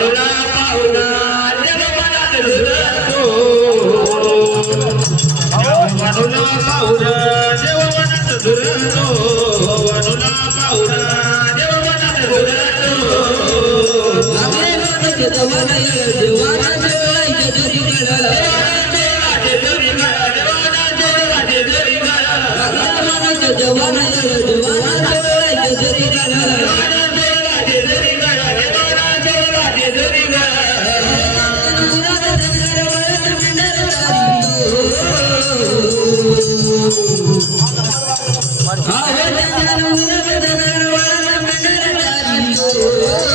पाहुणा देवमनात दुरतो. वनुला पाहुणा देव मनात दुरतो वनुला पाहुणा देव पाहुणा पाहुणा त्या पाहुणा पाहुणा देव मनात दुरतो त्या हो बाजूला पाहुणा देव मनात दुरतो गणुला पाहुणा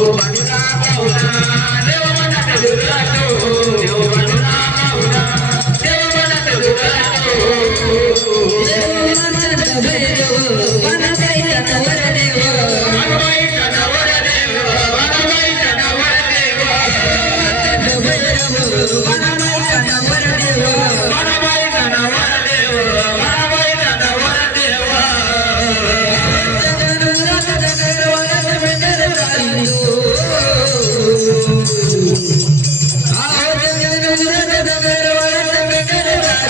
Cuba.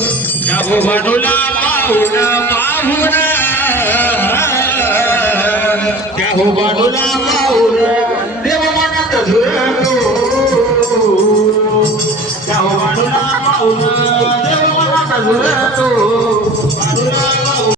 जाऊ बाजूला पाहुणा पाहुणा जाऊ बाजूला पाहुणा देव मनात धुरतो जाऊ बाजूला पाहुणा देव मनात धुरतो